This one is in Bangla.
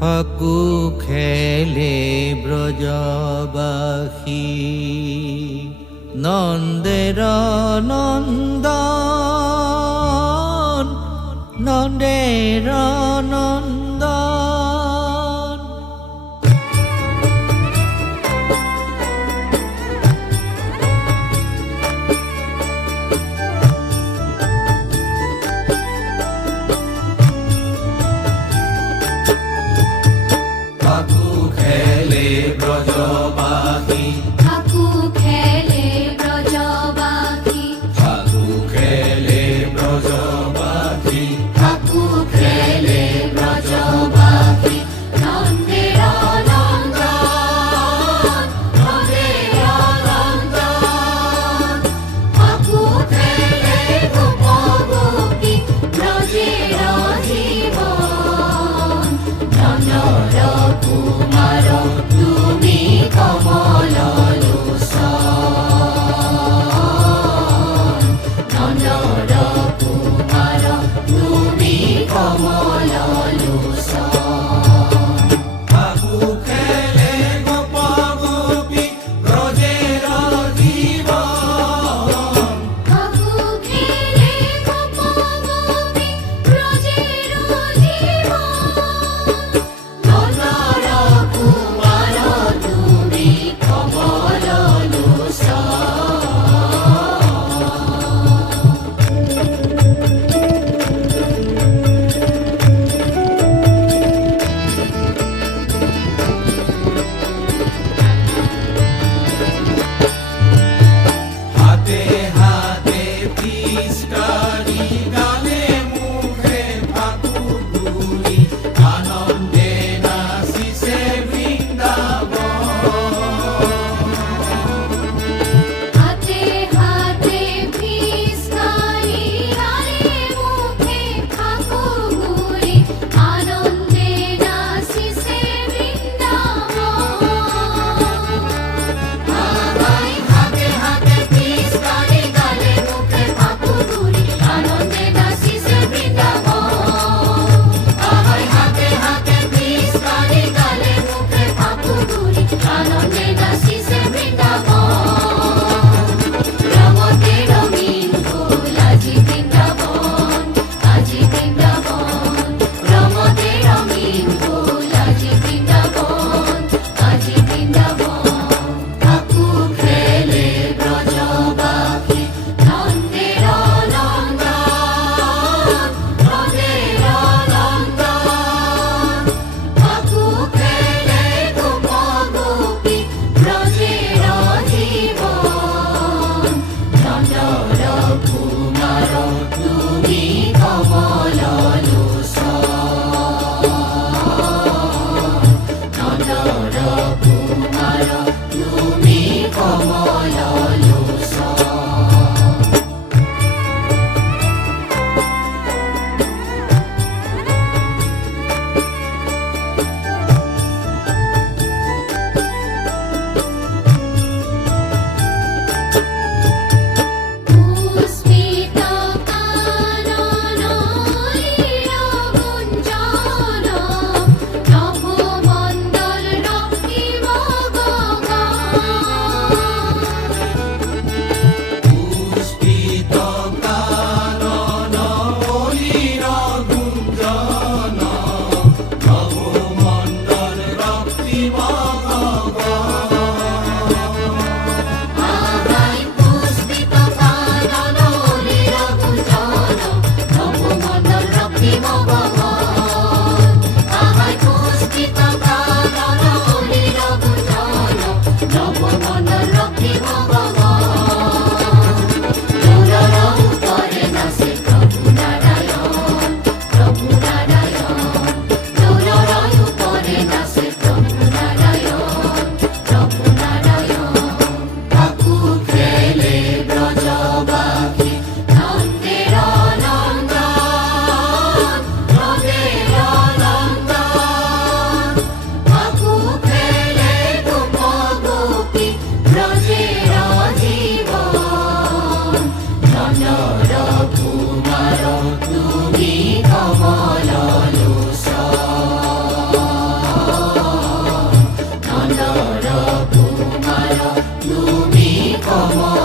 ফাকু খেলে ব্রজবাসী নন্দের নন্দন নন্দের নন্দন। ফাকু খেলে ব্রজবাসী ফাকু খেলে ব্রজবাসী ফাকু খেলে ব্রজবাসী ফাকু খেলে ব্রজবাসী নন্দের নন্দন নন্দের নন্দন। ফাকু খেলে গোপ গোপী ব্রজের জীবন নন্দ কুমার তুমি কমল লোচন নন্দ কুমার তুমি কমল লোচন। ফাকু খেলে গোপ গোপী ব্রজের জীবন ফাকু খেলে গোপ গোপী ব্রজের জীবন নন্দ কুমার তুমি কমল লোচন। হাতে হাতে পিচকারি গালে মুখে ফাকু ঘুরি আনন্দে নাচিছে বৃন্দাবন। হাতে হাতে পিচকারি গালে মুখে ফাকু ঘুরি আনন্দে নাচিছে বৃন্দাবন। হাতে হাতে পিচকারি গালে মুখে ফাকু ঘুরি আনন্দে নাচিছে বৃন্দাবন। হাতে হাতে পিচকারি গালে মুখে ফাকু ঘুরি আনন্দে নাচিছে বৃন্দাবন। রঙতে রঙিন ফুল আজি বৃন্দাবন আজি বৃন্দাবন। রঙতে রঙিন ফুল আজি বৃন্দাবন আজি বৃন্দাবন। ফাকু খেলে ব্রজবাসী নন্দের নন্দন নন্দের নন্দন। ফাকু খেলে গোপ গোপী ব্রজের জীবন নন্দ কুমার তুমি কমল লোচন নন্দ কুমার তুমি কমল লোচন। পুষ্পিত কানন লীলগুঞ্জন নভমণ্ডল রক্তিম তুমি কমল